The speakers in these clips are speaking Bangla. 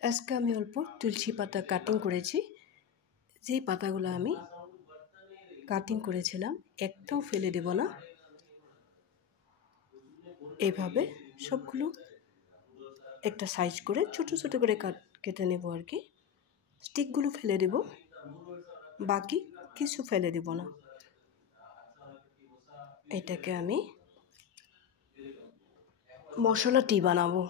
আজকে আমি অল্প তুলসী পাতা কাটিং করেছি। যেই পাতাগুলো আমি কাটিং করেছিলাম একটাও ফেলে দেব না। এইভাবে সবগুলো একটা সাইজ করে ছোট ছোট করে কেটে নেব আর কি। স্টিকগুলো ফেলে দেব, বাকি কিছু ফেলে দেব না। এটাকে আমি মশলা টি বানাবো।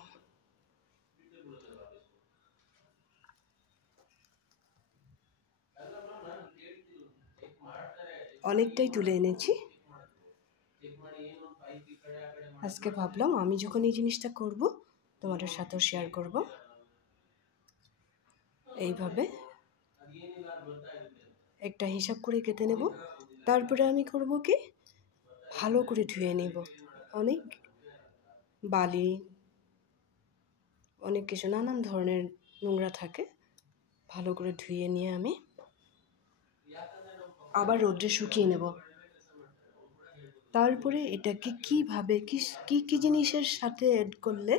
অনেকটাই তুলে এনেছি। আজকে ভাবলাম আমি যখন এই জিনিসটা করব তোমাদের সাথেও শেয়ার করব। এইভাবে একটা হিসাব করে কেটে নেব। তারপরে আমি করব কি, ভালো করে ধুয়ে নেব। অনেক বালি, অনেক কিছু নানান ধরনের নোংরা থাকে। ভালো করে ধুয়ে নিয়ে আমি আবার রোদ্রে শুকিয়ে নেব। তারপরে এটাকে কিভাবে কি জিনিসের সাথে অ্যাড করলে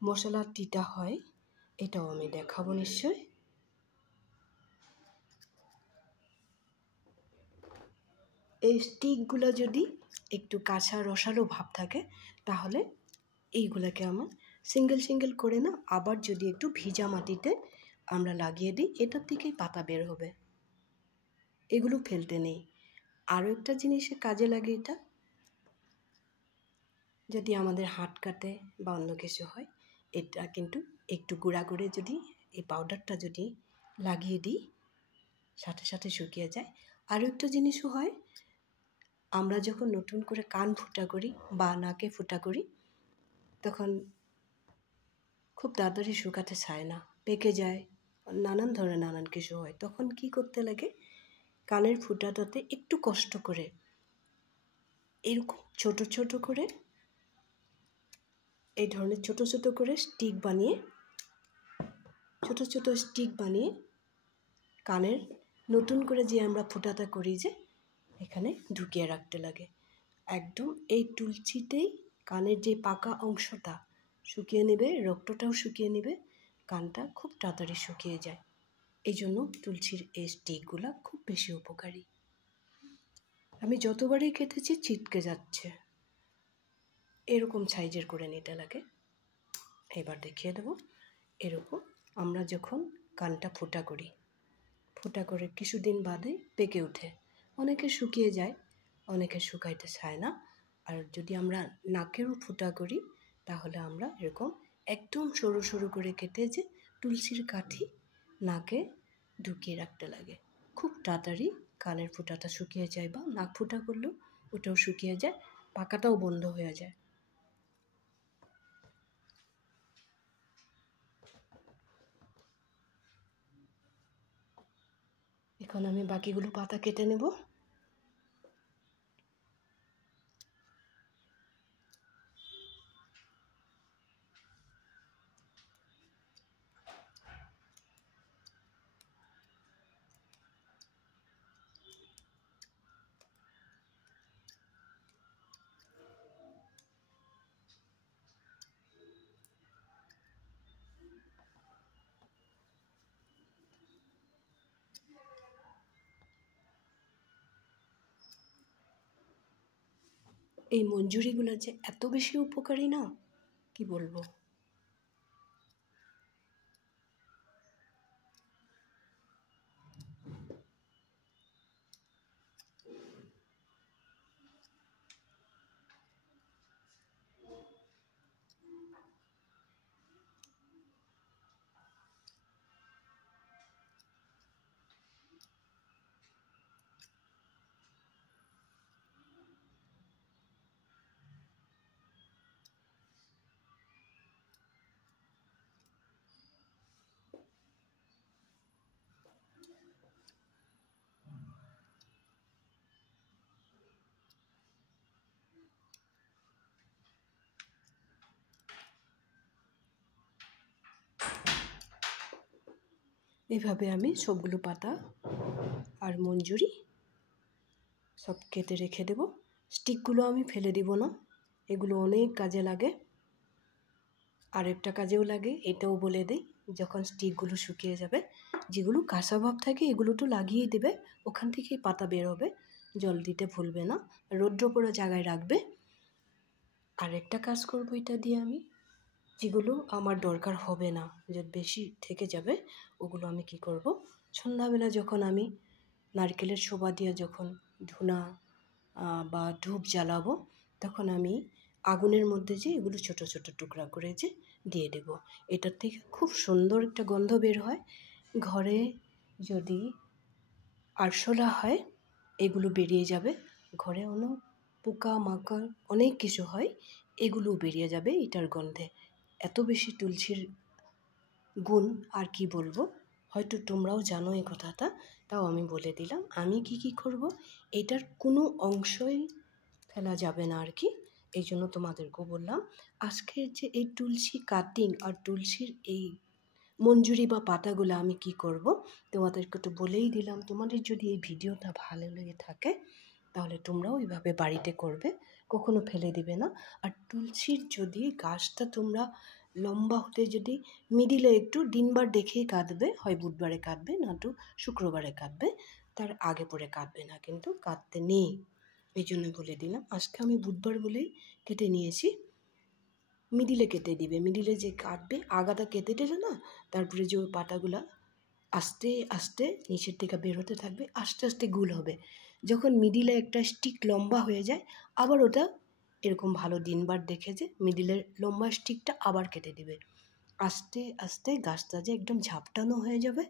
মশলা টিটা হয় এটাও আমি দেখাবো নিশ্চয়। এই স্টিকগুলো যদি একটু কাঁচা রসালো ভাব থাকে তাহলে এইগুলোকে আমার সিঙ্গেল সিঙ্গেল করে না, আবার যদি একটু ভিজা মাটিতে আমরা লাগিয়ে দিই এটার থেকেই পাতা বের হবে। এগুলো ফেলতে নেই। আরও একটা জিনিসে কাজে লাগে এটা, যদি আমাদের হাত কাটে বা অন্য কিছু হয়, এটা কিন্তু একটু গুঁড়া করে যদি এই পাউডারটা যদি লাগিয়ে দিই সাথে সাথে শুকিয়ে যায়। আরও একটা জিনিসও হয়, আমরা যখন নতুন করে কান ফুটা করি বা নাকে ফুটা করি তখন খুব তাড়াতাড়ি শুকাতে চায় না, পেকে যায়, নানান ধরনের নানান কিছু হয়। তখন কি করতে লাগে, কানের ফুটাটাতে একটু কষ্ট করে এরকম ছোট ছোট করে এই ধরনের ছোট ছোট করে স্টিক বানিয়ে কানের নতুন করে যে আমরা ফুটাটা করি যে এখানে ঢুকিয়ে রাখতে লাগে। একদম এই তুলসীতেই কানের যে পাকা অংশটা শুকিয়ে নেবে, রক্তটাও শুকিয়ে নেবে, কানটা খুব তাড়াতাড়ি শুকিয়ে যায়। এই জন্য তুলসীর এই স্টিকগুলো খুব বেশি উপকারী। আমি যতবারই কেটেছি ছিটকে যাচ্ছে, এরকম সাইজের করে নিতে লাগে। এবার দেখিয়ে দেবো। এরকম আমরা যখন কানটা ফুটা করে কিছুদিন বাদে পেকে ওঠে, অনেকে শুকিয়ে যায়, অনেকে শুকাইতে চায় না। আর যদি আমরা নাকেরও ফুটা করি তাহলে আমরা এরকম একদম সরু সরু করে কেটে যে তুলসীর কাঠি নাকে ঢুকিয়ে রাখতে লাগে। খুব তাড়াতাড়ি কানের ফুটাটা শুকিয়ে যায়, বা নাক ফুটা করলেও ওটাও শুকিয়ে যায়, পাকাটাও বন্ধ হয়ে যায়। এখন আমি বাকিগুলো পাতা কেটে নেব। এই মঞ্জুরিগুলো যে এত বেশি উপকারী না, কি বলবো। এইভাবে আমি সবগুলো পাতা আর মঞ্জুরি সব কেটে রেখে দেব। স্টিকগুলো আমি ফেলে দেব না, এগুলো অনেক কাজে লাগে। আর একটা কাজেও লাগে, এটাও বলে দিই, যখন স্টিকগুলো শুকিয়ে যাবে, যেগুলো কাঁচা ভাব থাকে এগুলো তো লাগিয়ে দেবে, ওখান থেকেই পাতা বের হবে। জল দিতে ভুলবে না, রৌদ্র পড়া জায়গায় রাখবে। আর একটা কাজ করবো এটা দিয়ে আমি, যেগুলো আমার দরকার হবে না, যে বেশি থেকে যাবে, ওগুলো আমি কি করব, সন্ধ্যাবেলা যখন আমি নারকেলের শোভা দিয়ে যখন ধুনা বা ধূপ জ্বালাবো, তখন আমি আগুনের মধ্যে যে এগুলো ছোট ছোট টুকরা করে যে দিয়ে দেব। এটার থেকে খুব সুন্দর একটা গন্ধ বের হয়। ঘরে যদি আরশোলা হয় এগুলো বেরিয়ে যাবে। ঘরে অনেক পোকা মাকড় অনেক কিছু হয়, এগুলোও বেরিয়ে যাবে এটার গন্ধে। এত বেশি তুলসীর গুণ আর কি বলবো, হয়তো তোমরাও জানো এই কথাটা, তাও আমি বলে দিলাম। আমি কি করব, এটার কোনো অংশই ফেলা যাবে না আর কি, এই জন্য তোমাদেরকেও বললাম। আজকের যে এই তুলসী কাটিং আর তুলসীর এই মঞ্জুরি বা পাতাগুলো আমি কি করব, তোমাদেরকে তো বলেই দিলাম। তোমাদের যদি এই ভিডিওটা ভালো লেগে থাকে তাহলে তোমরাও এইভাবে বাড়িতে করবে, কখনো ফেলে দিবে না। আর তুলসীর যদি গাছটা তোমরা লম্বা হতে যদি মিডিলে একটু দিনবার দেখেই কাটবে, হয় বুধবারে কাটবে না তো শুক্রবারে কাটবে, তার আগে পরে কাটবে না, কিন্তু কাটতে নেই, এই জন্য বলে দিলাম। আজকে আমি বুধবার বলেই কেটে নিয়েছি। মিডিলে কেটে দিবে, মিডিলে যে কাটবে আগাটা কেটে দিলে না, তারপরে যে ওই পাতাগুলা আস্তে আস্তে নিচের থেকে বের হতে থাকবে, আস্তে আস্তে গুল হবে। যখন মিডিলে একটা স্টিক লম্বা হয়ে যায়, আবার ওটা এরকম ভালো দিনবার দেখে যে মিডিলের লম্বা স্টিকটা আবার কেটে দিবে। আস্তে আস্তে গাছটা যে একদম ঝাপটানো হয়ে যাবে,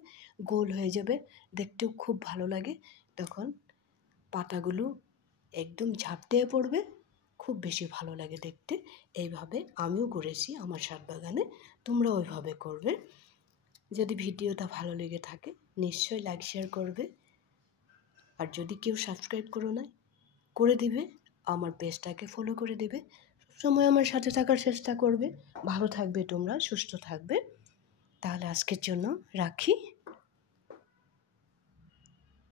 গোল হয়ে যাবে, দেখতেও খুব ভালো লাগে। তখন পাতাগুলো একদম ঝাপটিয়ে পড়বে, খুব বেশি ভালো লাগে দেখতে। এইভাবে আমিও করেছি আমার ছাদ বাগানে, তোমরা ওইভাবে করবে। যদি ভিডিওটা ভালো লেগে থাকে নিশ্চয়ই লাইক শেয়ার করবে, আর যদি কেউ সাবস্ক্রাইব করে দিবে, আমার পেজটাকে ফলো করে দিবে, সবসময় আমার সাথে থাকার চেষ্টা করবে। ভালো থাকবে তোমরা, সুস্থ থাকবে। তাহলে আজকের জন্য রাখি।